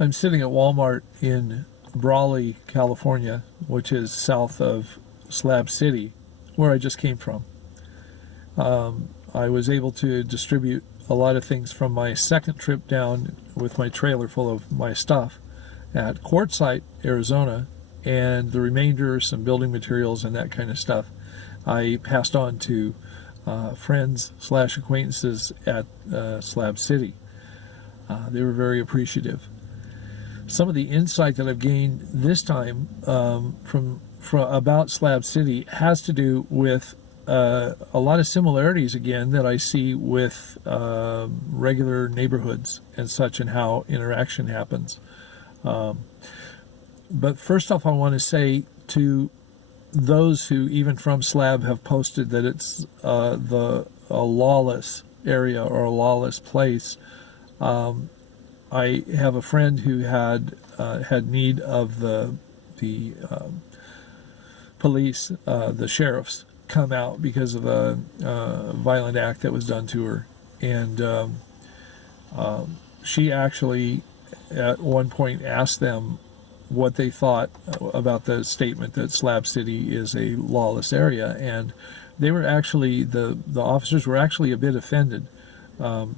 I'm sitting at Walmart in Brawley, California, which is south of Slab City, where I just came from. I was able to distribute a lot of things from my second trip down with my trailer full of my stuff at Quartzsite, Arizona, and the remainder, some building materials and that kind of stuff, I passed on to friends / acquaintances at Slab City. They were very appreciative. Some of the insight that I've gained this time from about Slab City has to do with a lot of similarities again that I see with regular neighborhoods and such, and how interaction happens. But first off, I want to say to those who, even from Slab, have posted that it's a lawless area or a lawless place. I have a friend who had need of the police, the sheriffs, come out because of a violent act that was done to her, and she actually at one point asked them what they thought about the statement that Slab City is a lawless area, and they were actually, the officers were actually a bit offended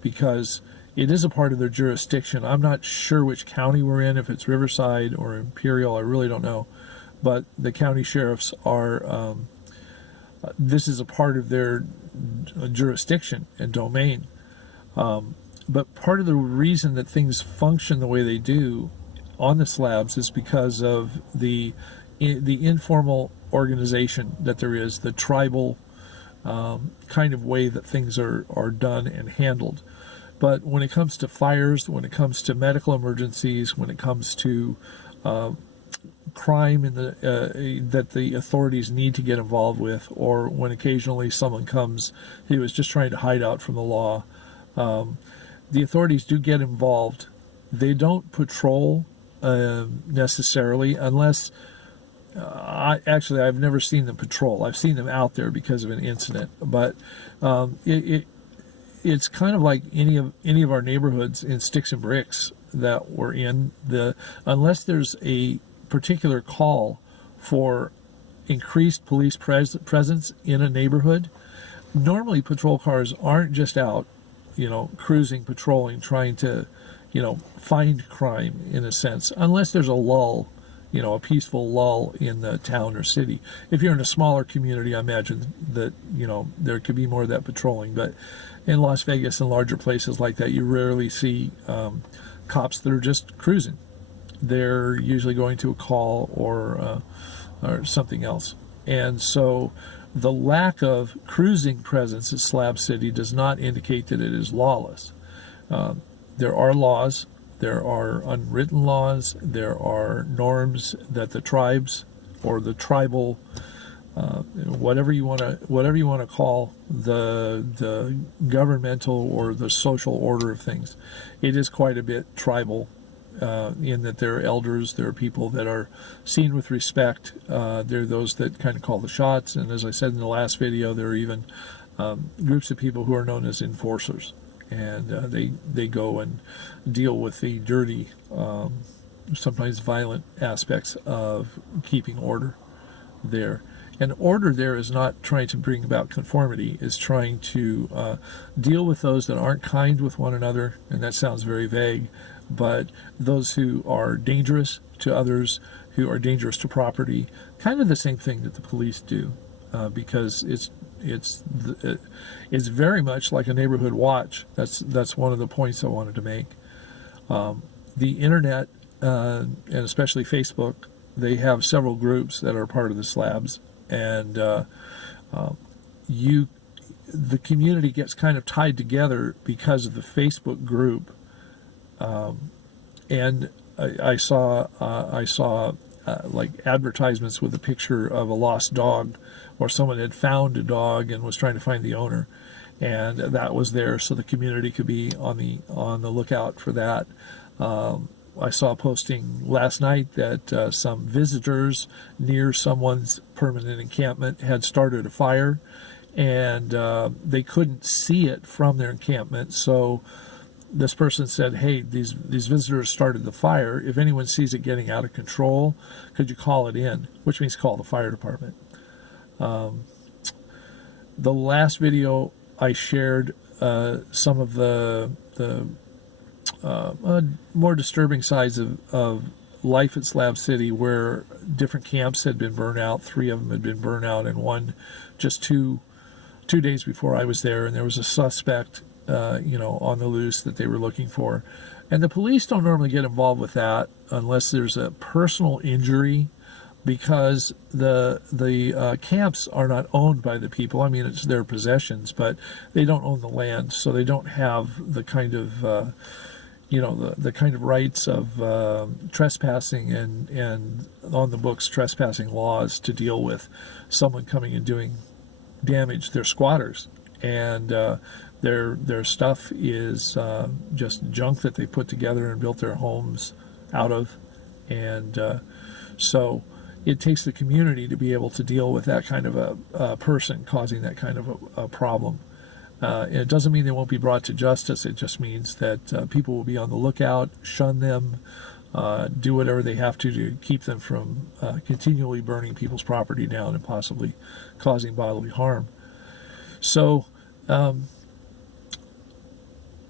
because it is a part of their jurisdiction. I'm not sure which county we're in, if it's Riverside or Imperial, I really don't know, but the county sheriffs are, this is a part of their jurisdiction and domain. But part of the reason that things function the way they do on the slabs is because of the informal organization that there is, the tribal kind of way that things are done and handled. But when it comes to fires, when it comes to medical emergencies, when it comes to crime in that the authorities need to get involved with, or when occasionally someone comes who is just trying to hide out from the law, the authorities do get involved. They don't patrol necessarily, unless I've never seen them patrol. I've seen them out there because of an incident, but it's kind of like any of our neighborhoods in Sticks and Bricks that we're in. Unless there's a particular call for increased police presence in a neighborhood, normally patrol cars aren't just out, cruising, patrolling, trying to, find crime in a sense, unless there's a lull, a peaceful lull in the town or city. If you're in a smaller community, I imagine that, there could be more of that patrolling. But in Las Vegas and larger places like that, you rarely see cops that are just cruising. They're usually going to a call or something else. And so the lack of cruising presence at Slab City does not indicate that it is lawless. There are laws, there are unwritten laws, there are norms that the tribes or the tribal, whatever you want to call the governmental or the social order of things, it is quite a bit tribal. In that there are elders, there are people that are seen with respect, there are those that kind of call the shots, and as I said in the last video, there are even groups of people who are known as enforcers, and they go and deal with the dirty, sometimes violent aspects of keeping order there. And order there is not trying to bring about conformity, is trying to deal with those that aren't kind with one another, and that sounds very vague, but those who are dangerous to others, who are dangerous to property, kind of the same thing that the police do, because it's very much like a neighborhood watch. That's one of the points I wanted to make. The internet, and especially Facebook, they have several groups that are part of the Slabs, and the community gets kind of tied together because of the Facebook group. And I saw like advertisements with a picture of a lost dog, or someone had found a dog and was trying to find the owner, and that was there so the community could be on the lookout for that. I saw a posting last night that some visitors near someone's permanent encampment had started a fire, and they couldn't see it from their encampment, so this person said, hey, these visitors started the fire. If anyone sees it getting out of control, could you call it in? Which means call the fire department. The last video I shared some of the more disturbing sides of life at Slab City, where different camps had been burned out. 3 of them had been burned out, and one just two days before I was there, and there was a suspect on the loose that they were looking for. And the police don't normally get involved with that unless there's a personal injury, because the camps are not owned by the people. I mean, it's their possessions, but they don't own the land, so they don't have the kind of the kind of rights of trespassing and on the books trespassing laws to deal with someone coming and doing damage. They're squatters, and their stuff is just junk that they put together and built their homes out of, and so it takes the community to be able to deal with that kind of a person causing that kind of a problem. It doesn't mean they won't be brought to justice. It just means that people will be on the lookout, shun them, do whatever they have to keep them from continually burning people's property down and possibly causing bodily harm. So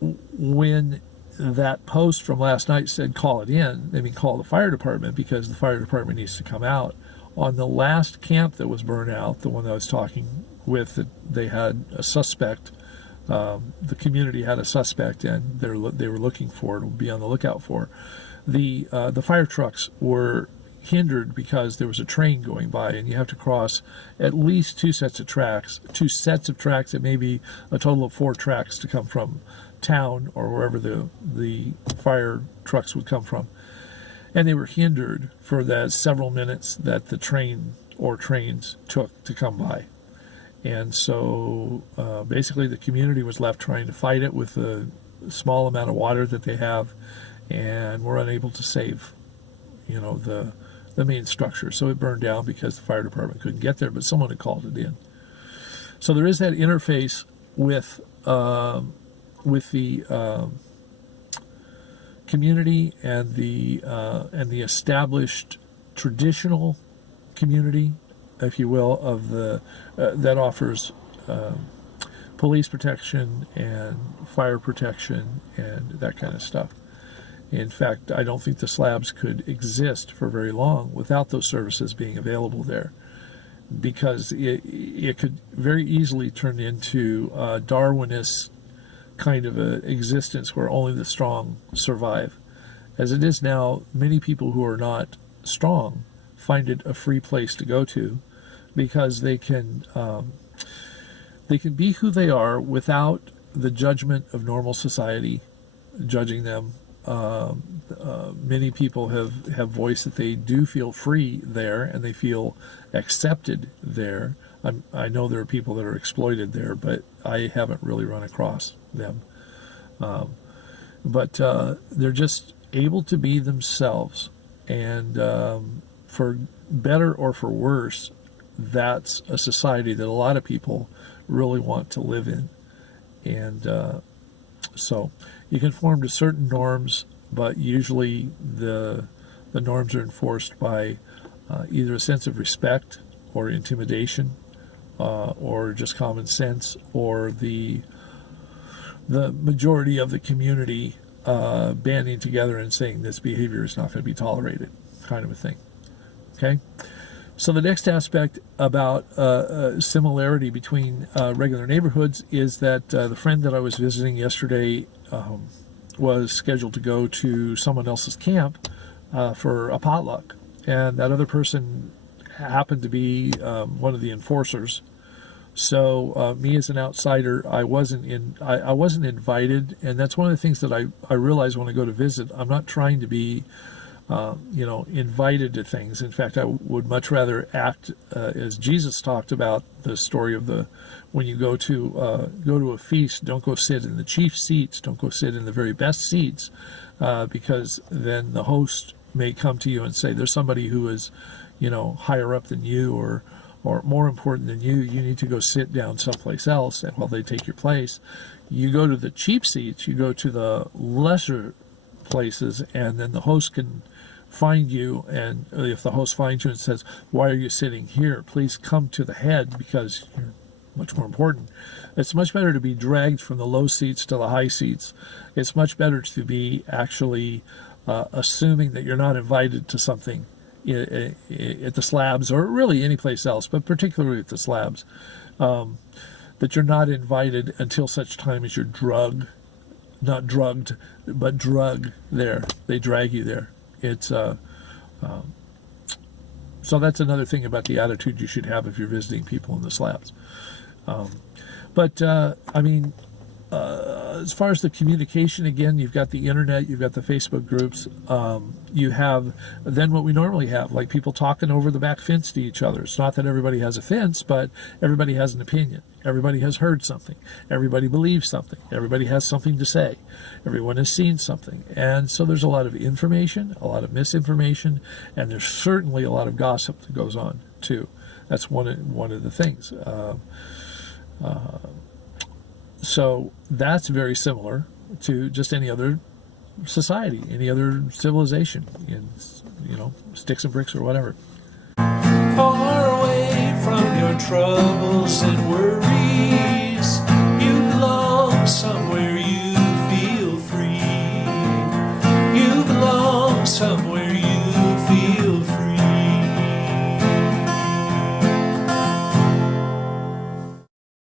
when that post from last night said call it in, they mean call the fire department, because the fire department needs to come out. On the last camp that was burned out, the one that I was talking with, that they had a suspect, the community had a suspect, and they were looking for, to be on the lookout for. The fire trucks were hindered because there was a train going by, and you have to cross at least two sets of tracks. It may be a total of 4 tracks to come from town or wherever the fire trucks would come from, and they were hindered for the several minutes that the train or trains took to come by. And so basically the community was left trying to fight it with the small amount of water that they have, and were unable to save the main structure. So it burned down because the fire department couldn't get there, but someone had called it in. So there is that interface with the community and the established traditional community, if you will, of the that offers police protection and fire protection and that kind of stuff. In fact, I don't think the Slabs could exist for very long without those services being available there, because it could very easily turn into a Darwinist kind of a existence where only the strong survive. As it is now, many people who are not strong find it a free place to go to, because they can be who they are without the judgment of normal society judging them. Many people have voiced that they do feel free there, and they feel accepted there. I know there are people that are exploited there, but I haven't really run across them. But they're just able to be themselves, and for better or for worse, that's a society that a lot of people really want to live in. And so you conform to certain norms, but usually the norms are enforced by either a sense of respect or intimidation, or just common sense, or the majority of the community banding together and saying this behavior is not going to be tolerated, kind of a thing. Okay? So the next aspect about similarity between regular neighborhoods is that the friend that I was visiting yesterday was scheduled to go to someone else's camp for a potluck, and that other person happened to be one of the enforcers. So me as an outsider, I wasn't invited, and that's one of the things that I realize when I go to visit. I'm not trying to be invited to things. In fact, I would much rather act as Jesus talked about the story of when you go to a feast, don't go sit in the chief seats, don't go sit in the very best seats, because then the host may come to you and say, there's somebody who is, higher up than you, or or more important than you, you need to go sit down someplace else and while they take your place. You go to the cheap seats, you go to the lesser places, and then the host can find you, and if the host finds you and says, why are you sitting here, please come to the head because you're much more important. It's much better to be dragged from the low seats to the high seats. It's much better to be actually assuming that you're not invited to something at the Slabs, or really any place else, but particularly at the Slabs, that you're not invited until such time as you're not drugged, but drug there. They drag you there. It's so that's another thing about the attitude you should have if you're visiting people in the Slabs. I mean, as far as the communication, again, you've got the internet, you've got the Facebook groups, you have then what we normally have, like people talking over the back fence to each other. It's not that everybody has a fence, but everybody has an opinion. Everybody has heard something. Everybody believes something. Everybody has something to say. Everyone has seen something. And so there's a lot of information, a lot of misinformation, and there's certainly a lot of gossip that goes on too. That's one of the things. So that's very similar to just any other society, any other civilization, in, sticks and bricks or whatever. Far away from your troubles and worries, you long so